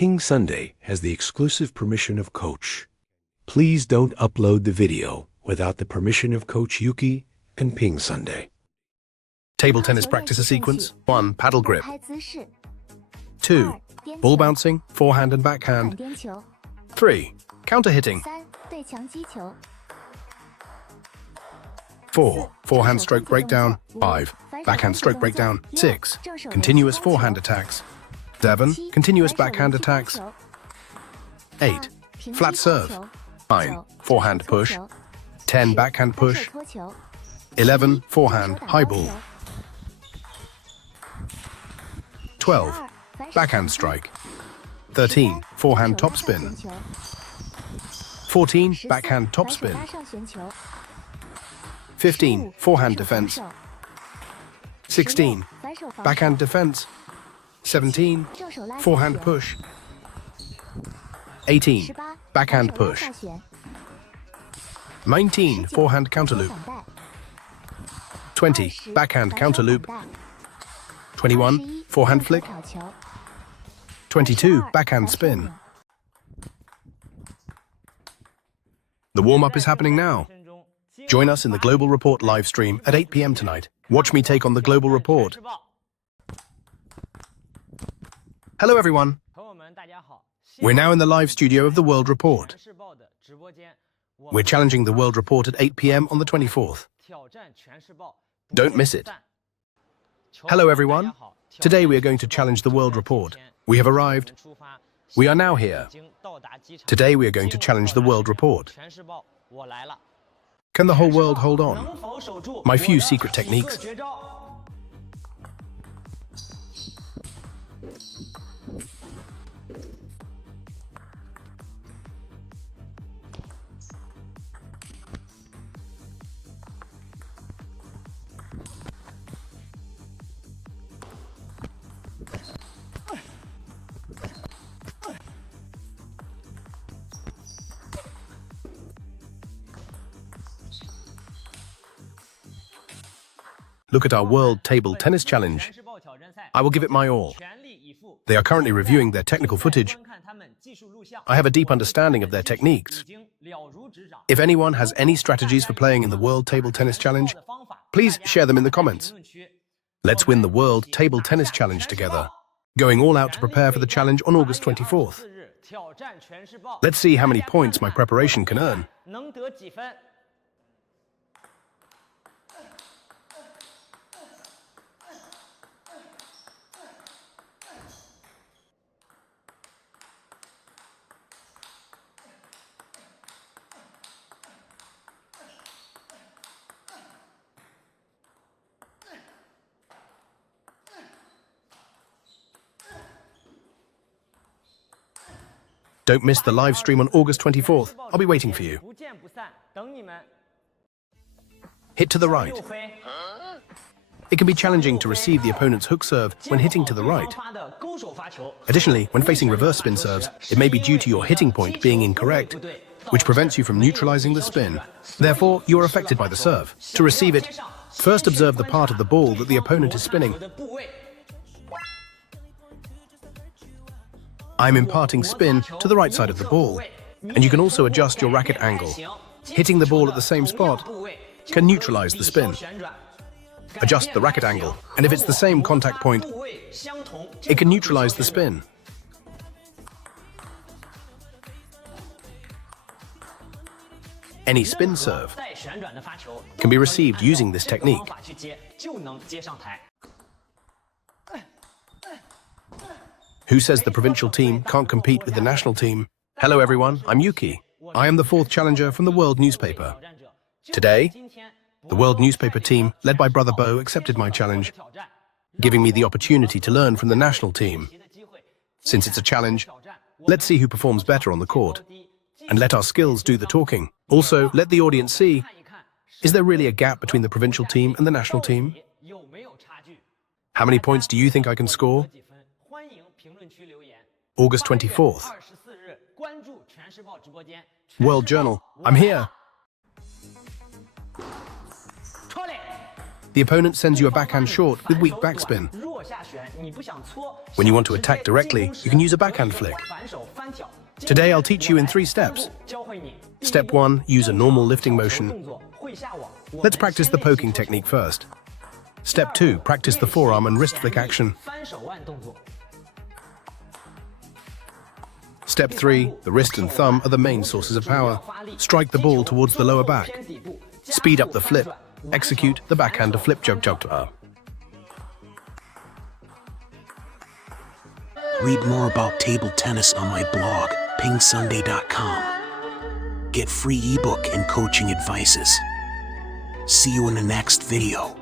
PingSunday has the exclusive permission of Coach. Please don't upload the video without the permission of Coach YouQi and PingSunday. Table tennis practice sequence. 1. Paddle grip. 2. Ball bouncing, forehand and backhand. 3. Counter hitting. 4. Forehand stroke breakdown. 5. Backhand stroke breakdown. 6. Continuous forehand attacks. 7. Continuous backhand attacks. 8. Flat serve. 9. Forehand push. 10. Backhand push. 11. Forehand high ball. 12. Backhand strike. 13. Forehand topspin. 14. Backhand topspin. 15. Forehand defense. 16. Backhand defense. 17. Forehand push. 18. Backhand push. 19. Forehand counter loop. 20. Backhand counter loop. 21. Forehand flick. 22. Backhand spin. The warm-up is happening now. Join us in the Global Report live stream at 8 p.m. tonight. Watch me take on the Global Report. Hello everyone. We're now in the live studio of the World Report. We're challenging the World Report at 8 p.m. on the 24th. Don't miss it. Hello everyone. Today we are going to challenge the World Report. We have arrived. We are now here. Today we are going to challenge the World Report. Can the whole world hold on? My few secret techniques. Look at our World Table Tennis Challenge. I will give it my all. They are currently reviewing their technical footage. I have a deep understanding of their techniques. If anyone has any strategies for playing in the World Table Tennis Challenge, please share them in the comments. Let's win the World Table Tennis Challenge together, going all out to prepare for the challenge on August 24th. Let's see how many points my preparation can earn. Don't miss the live stream on August 24th. I'll be waiting for you. Hit to the right. It can be challenging to receive the opponent's hook serve when hitting to the right. Additionally, when facing reverse spin serves, it may be due to your hitting point being incorrect, which prevents you from neutralizing the spin. Therefore, you are affected by the serve. To receive it, first observe the part of the ball that the opponent is spinning. I'm imparting spin to the right side of the ball, and you can also adjust your racket angle. Hitting the ball at the same spot can neutralize the spin. Adjust the racket angle, and if it's the same contact point, it can neutralize the spin. Any spin serve can be received using this technique. Who says the provincial team can't compete with the national team? Hello everyone, I'm YouQi. I am the fourth challenger from the World newspaper. Today, the World newspaper team, led by Brother Bo, accepted my challenge, giving me the opportunity to learn from the national team. Since it's a challenge, let's see who performs better on the court, and let our skills do the talking. Also, let the audience see, is there really a gap between the provincial team and the national team? How many points do you think I can score? August 24th. World Journal, I'm here. The opponent sends you a backhand short with weak backspin. When you want to attack directly, you can use a backhand flick. Today I'll teach you in 3 steps. Step 1, use a normal lifting motion. Let's practice the poking technique first. Step 2, practice the forearm and wrist flick action. Step 3, the wrist and thumb are the main sources of power. Strike the ball towards the lower back. Speed up the flip. Execute the backhand to flip jump jump. Read more about table tennis on my blog, PingSunday.com. Get free ebook and coaching advices. See you in the next video.